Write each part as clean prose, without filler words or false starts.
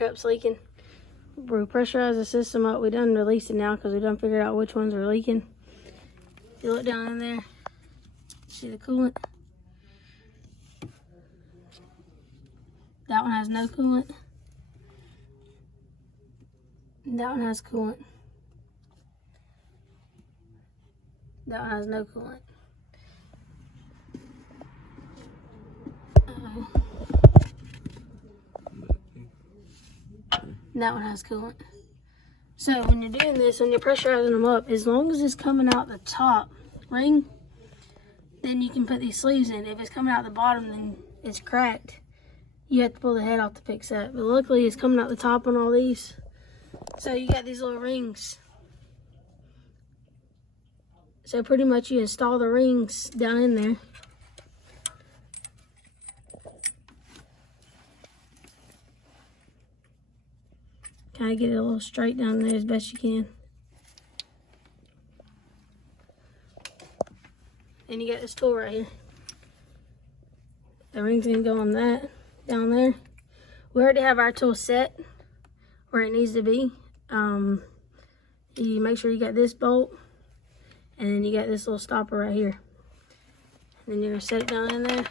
Cup's leaking. We pressurized the system up. We done released it now because we done figured out which ones are leaking. If you look down in there, see the coolant? That one has no coolant. That one has coolant. That one has no coolant. That one has coolant. So when you're doing this, when you're pressurizing them up, as long as it's coming out the top ring, then you can put these sleeves in. If it's coming out the bottom, then it's cracked. You have to pull the head off to fix that. But luckily it's coming out the top on all these. So you got these little rings. So pretty much you install the rings down in there. Kind of get it a little straight down there as best you can. And you got this tool right here. The ring's gonna go on that, down there. We already have our tool set where it needs to be. You make sure you got this bolt, and then you got this little stopper right here. And then you're gonna set it down in there.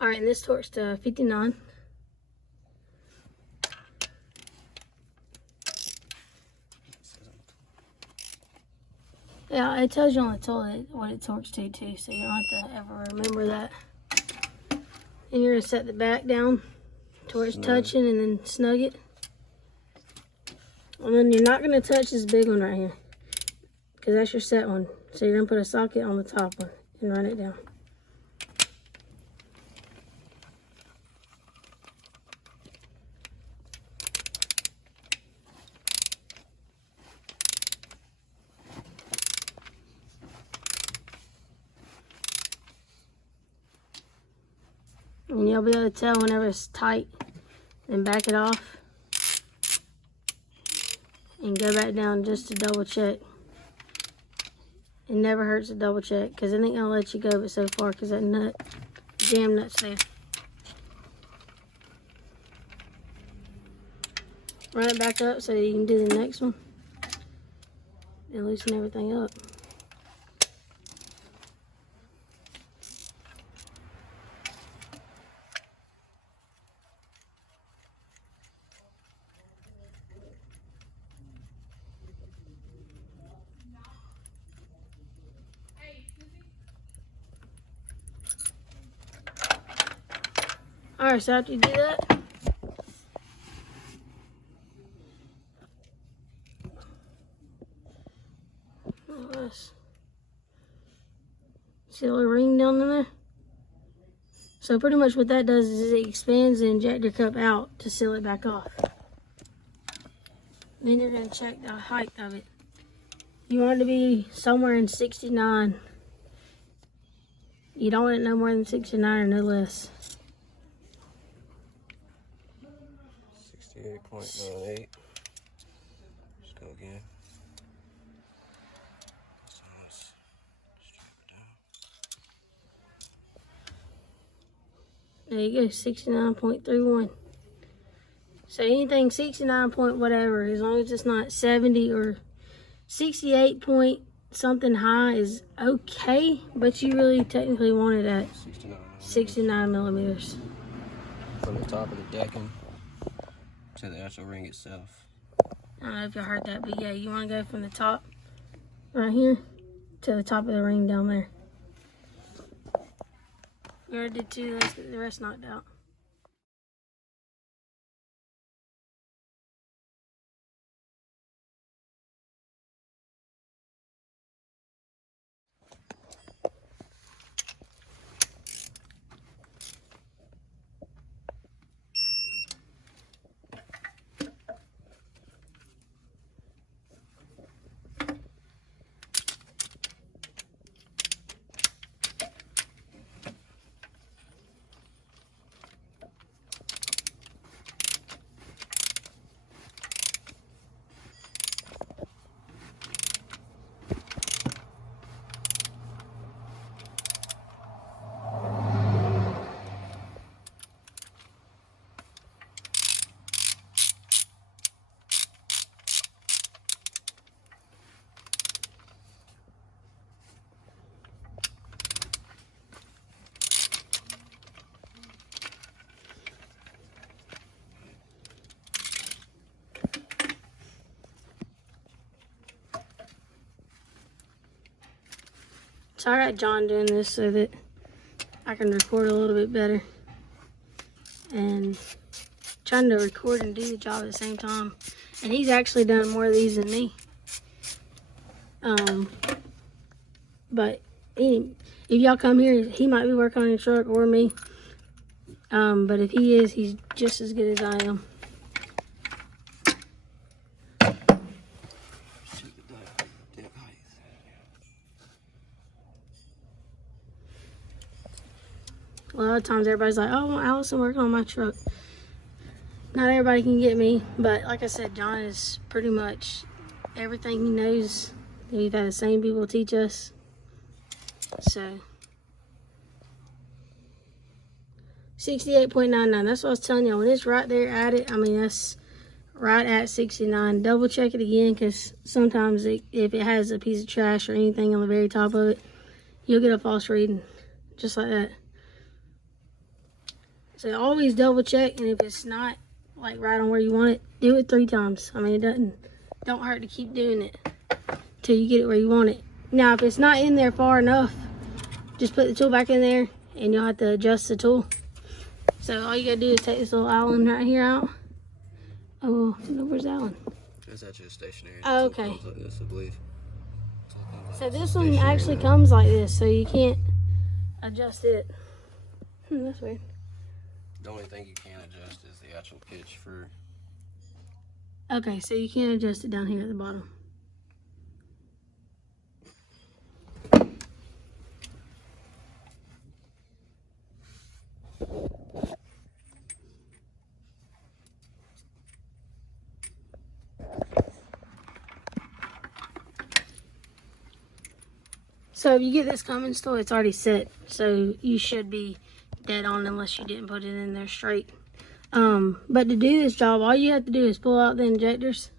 All right, and this torques to 59. Yeah, it tells you on the tool what it torques to too, so you don't have to ever remember that. And you're gonna set the back down to where it's touching and then snug it. And then you're not gonna touch this big one right here, because that's your set one. So you're gonna put a socket on the top one and run it down. And you'll be able to tell whenever it's tight, then back it off and go back down just to double check. It never hurts to double check, because it ain't gonna let you go but so far, because that jam nut's there. Run it back up so you can do the next one and loosen everything up. Alright, so after you do that, see the little ring down in there? So pretty much what that does is it expands the injector cup out to seal it back off. Then you're going to check the height of it. You want it to be somewhere in 69. You don't want it no more than 69 or no less. 68.98. Let's go again. So let's strap it down. There you go, 69.31. So anything 69 point whatever, as long as it's not 70 or 68 point something high is okay, but you really technically want it at 69 millimeters. From the top of the decking to the actual ring itself. I don't know if you heard that, but yeah, you want to go from the top right here to the top of the ring down there. We already did two, let's get the rest knocked out. So I got John doing this so that I can record a little bit better. And trying to record and do the job at the same time. And he's actually done more of these than me. But if y'all come here, he might be working on your truck or me. But if he is, he's just as good as I am. A lot of times everybody's like, oh, I want Allison working on my truck. Not everybody can get me, but like I said, John is pretty much everything he knows. We've had the same people teach us. So 68.99, that's what I was telling y'all. When it's right there at it, I mean, that's right at 69. Double check it again, because sometimes if it has a piece of trash or anything on the very top of it, you'll get a false reading, just like that. So always double check, and if it's not like right on where you want it, do it 3 times. I mean, it don't hurt to keep doing it till you get it where you want it. Now, if it's not in there far enough, just put the tool back in there, and you'll have to adjust the tool. So all you gotta do is take this little Allen right here out. Oh, no, where's Allen? It's actually stationary. Oh, okay. Like this, I believe. So this one actually comes like this, so you can't adjust it. That's weird. The only thing you can adjust is the actual pitch for. Okay, so you can't adjust it down here at the bottom. So if you get this Cummins tool, it's already set, so you should be dead on unless you didn't put it in there straight. But to do this job, all you have to do is pull out the injectors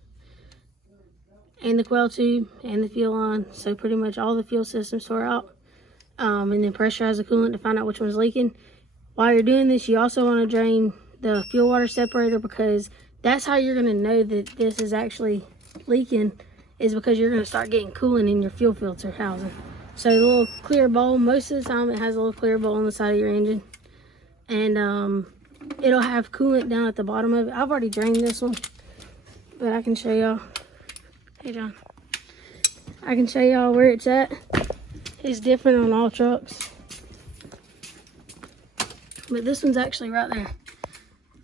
and the coil tube and the fuel line. So pretty much all the fuel systems tore out, and then pressurize the coolant to find out which one's leaking. While you're doing this, you also want to drain the fuel water separator, because that's how you're going to know that this is actually leaking, is because you're going to start getting coolant in your fuel filter housing. So the little clear bowl, most of the time it has a little clear bowl on the side of your engine. And it'll have coolant down at the bottom of it. I've already drained this one, but I can show y'all. Hey, John. I can show y'all where it's at. It's different on all trucks. But this one's actually right there.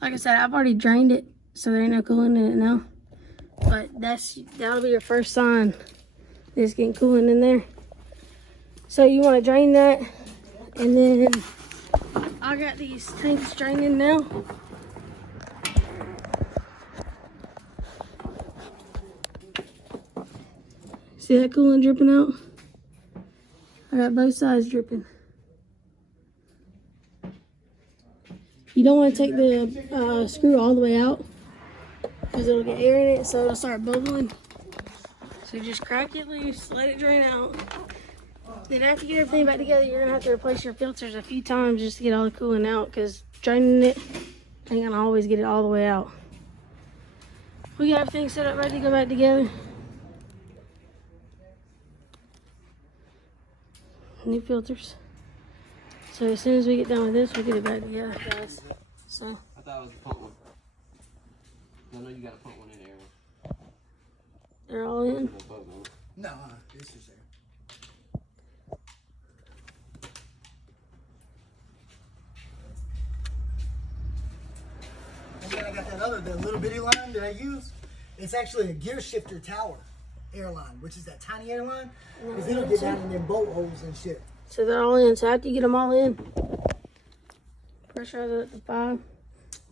Like I said, I've already drained it, so there ain't no coolant in it now. But that'll be your first sign that it's getting coolant in there. So you want to drain that, and then I got these tanks draining now. See that coolant dripping out? I got both sides dripping. You don't want to take the screw all the way out, because it'll get air in it, so it'll start bubbling. So just crack it loose, let it drain out. Then after you get everything back together, you're going to have to replace your filters a few times just to get all the coolant out, because draining it ain't going to always get it all the way out. We got everything set up ready to go back together. New filters. So as soon as we get done with this, we'll get it back together, guys. So I thought it was a pump one. I know you got to pump one in there. they're all in. No, this is there. And then I got that little bitty line that I use. It's actually a gear shifter tower airline, which is that tiny airline. Because it'll get down in them bolt holes and shit. So they're all in. So after you get them all in, pressurize it up to 5.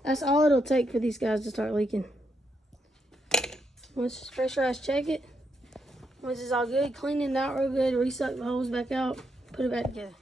That's all it'll take for these guys to start leaking. Once it's pressurized, check it. Once it's all good, clean it out real good, resuck the holes back out, put it back together.